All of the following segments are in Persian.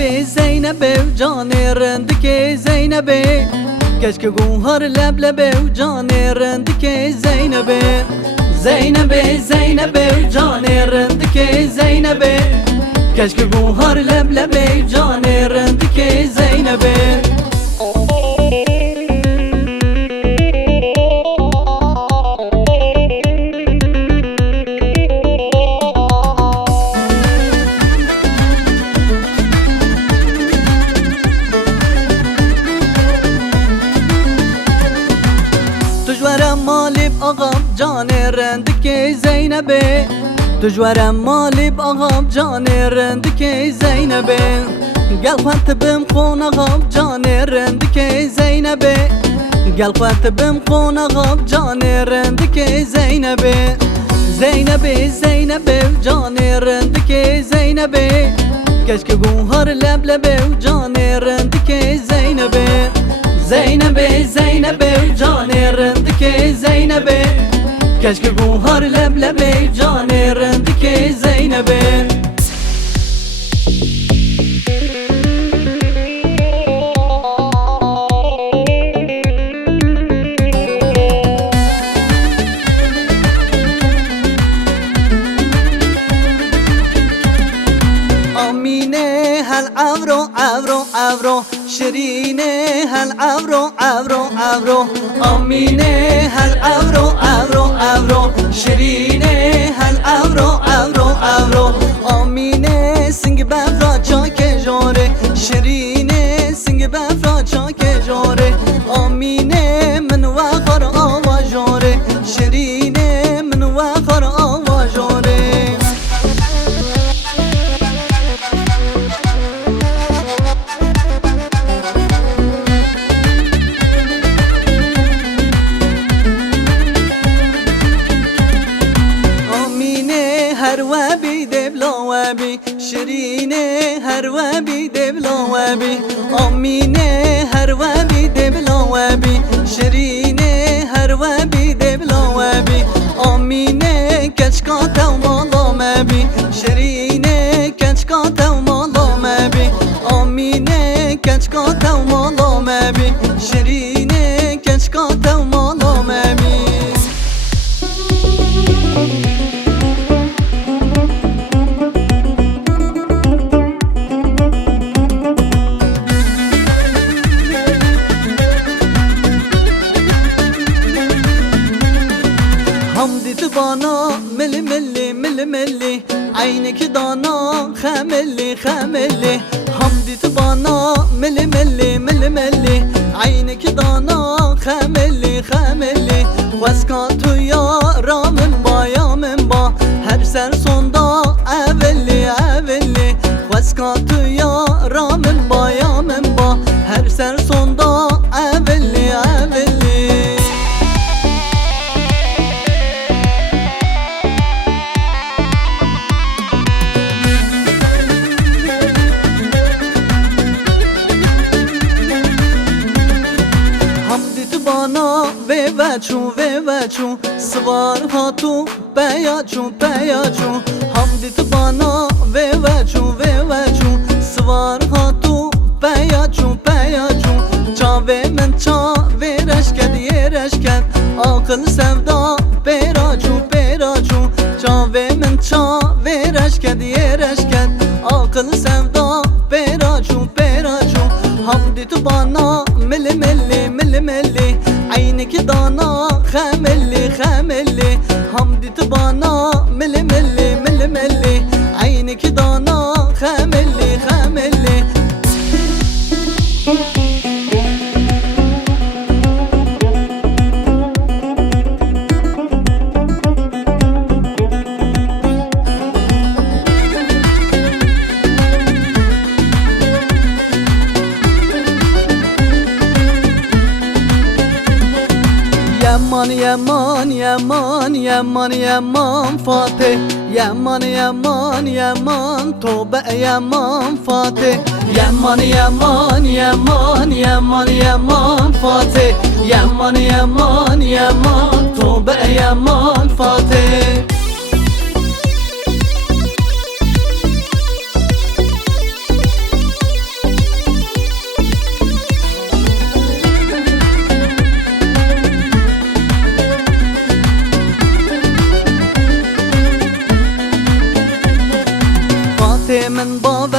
Zeynep'e Zeynep'e canı rendike Zeynep'e keşke guhar leblebe canı rendike Zeynep'e Zeynep'e Zeynep'e canı rendike Zeynep'e keşke guhar leblebe canı rendike Zeynep'e مالب آغام جان رندک زینبه تجوارم مالب آغام جان رندک زینبه گل خواهد بم خون آغام جان رندک زینبه گل خواهد بم خون آغام جان رندک زینبه زینبه زینبه جان رندک زینبه کشک گوهر لب لبه جان رندک زینبه Zeynep'e Zeynep'e canı rendike Zeynep'e keşke guhar leblebe canı rendike Zeynep'e Amine hel avro avro avro Şirine hel avro avro avro Amine hel avro avro avro Şirine hel avro avro avro Amine singi befra çake jore Şirine singi befra çake jore Amine min vakar ava jore Şirine min vakar ava jore هروابي دبلوابي شيريني هروابي دبلوابي أميني هروابي دبلوابي شيريني هروابي دبلوابي أميني كشكاتا ومالومابي شيريني كشكاتا ومالومابي أميني كشكاتا ومالومابي شيريني كشكاتا ومالومابي bana mili mili mili mili Ayneki dana xemeli xemeli Hamdi bana mili mili mili mili Ayneki dana xemeli xemeli Veska tuya ramın bayamın ba Her ser sonda eveli eveli Veska tuya ramın bayamın ba Her ser sonda eveli eveli bana ve veçu Svar hatu beyaçu beyaçu Hamdi bana ve veçu Svar hatu beyaçu beyaçu Çave men çave reşket ye reşket Akıl sevda beraçu beraçu Çave men çave reşket ye reşket Akıl sevda beraçu beraçu Hamdi bana mili mili mili mili Ayneki dana xemeli xemeli Hamdi bana mili mili mili mili Ayneki dana xemeli xemeli Yaman yaman yaman yaman yaman Fatih Yaman yaman yaman Tobe yaman Fatih Yaman yaman yaman yaman yaman Fatih Yaman yaman yaman Tobe yaman Fatih.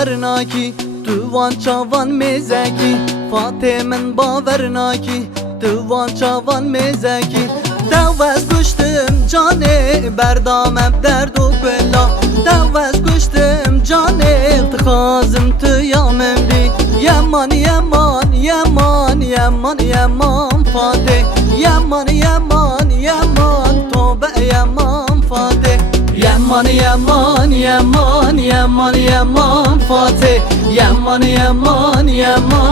باورناکی تو وان چاوان میزکی فاتح من باورناکی تو وان چاوان میزکی دوز کشتم جانه بردامم درد و بلا دوز کشتم جانه تخازم تو یامم بی یمان یمان یمان یمان یمان فاتح یمان یمان یمان توبه یمان فاتح یمان یمان یمان یمان یمان فاتح یمان یمان یمان